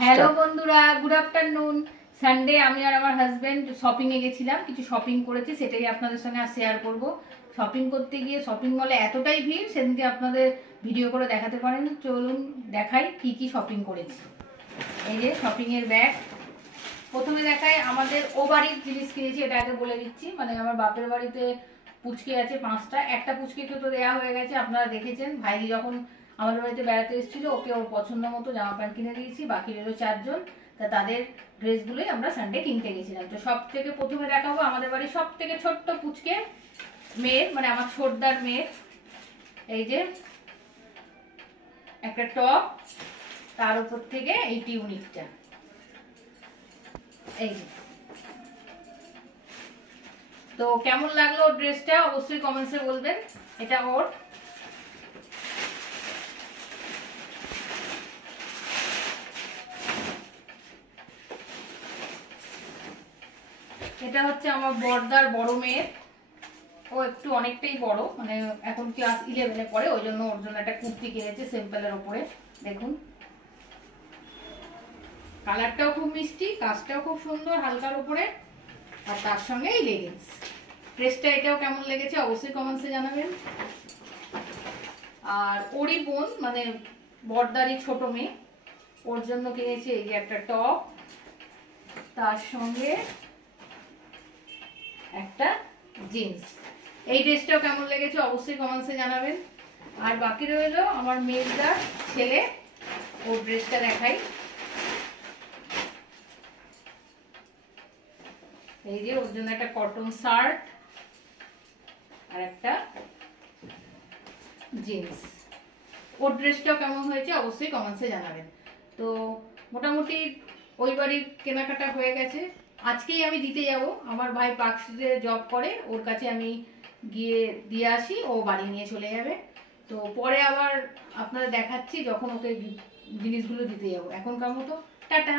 Hello বন্ধুরা, good afternoon. Sunday আমি আর আমার হাজবেন্ড শপিং এ গেছিলাম, কিছু শপিং করেছি, সেটাই আপনাদের সঙ্গে শেয়ার করব। শপিং করতে গিয়ে শপিং মলে এতটাই ভিড়, সেদিনকে আপনাদের ভিডিও করে দেখাতে পারেন। চলুন দেখাই কি কি শপিং করেছি। এই যে শপিং এর ব্যাগ। প্রথমে দেখায় আমাদের ও বাড়ির জিনিস কিনেছি, এটা আগে বলে দিচ্ছি। মানে আমার বাপের বাড়িতে পুচকে আছে 5টা, একটা পুচকেকে তো দেওয়া হয়ে গেছে, আপনারা দেখেছেন। ভাইজি যখন আমাদের বাড়িতে বেড়াতে এসেছিল, ওকে ওর পছন্দ মতো জামা প্যান্ট কিনে দিয়েছি। বাকি রইল 4 জন, তা তাদের ড্রেসগুলোই আমরা সানডে কিনতে গেছিলাম। তো সব থেকে প্রথমে দেখাবো আমাদের বাড়ির সব থেকে ছোট্ট পুচকে মেয়ের, মানে আমার ছোটদার মেয়ের। এই যে একটা টপ, তার উপর থেকে এই টিউনিকটা। এই যে, তো কেমন লাগলো ড্রেসটা অবশ্যই কমেন্টসে বলবেন। এটা ওর। এটা হচ্ছে আমার বড়দার বড় মেয়ের। ও একটু অনেকটাই বড়, মানে এখন ক্লাস 11-এ পড়ে, ওই জন্য ওর জন্য একটা কুর্তি কিনেছে সিম্পলের ওপরে। দেখুন কালারটাও খুব মিষ্টি, কাজটাও খুব সুন্দর হালকার উপরে, আর তার সঙ্গে এই লেগিংস। ড্রেসটা এটাও কেমন লেগেছে অবশ্যই কমেন্টসে জানাবেন। আর ওরই বোন, মানে বড়দারই ছোট মেয়ে, ওর জন্য কিনেছি এই যে একটা টপ, তার সঙ্গে একটা জিন্স। এই ড্রেসটাও কেমন লেগেছে অবশ্যই কমেন্টসে জানাবেন। আর বাকি রইল আমার মেজদার ছেলে, ওর ড্রেসটা দেখাই। এই যে ওর জন্য একটা কটন শার্ট আর একটা জিন্স। ওর ড্রেসটাও কেমন হয়েছে অবশ্যই কমেন্টসে জানাবেন। তো মোটামুটি ওই বাড়ির কেনাকাটা হয়ে গেছে। আজকেই আমি দিতে যাব, আমার ভাই পার্কস্ট্রিটে জব করে, ওর কাছে আমি গিয়ে দিয়ে আসি, ও বাড়ি নিয়ে চলে যাবে। তো পরে আবার আপনারা দেখাচ্ছি যখন ওকে জিনিসগুলো দিতে যাবো। এখনকার মতো টাটা।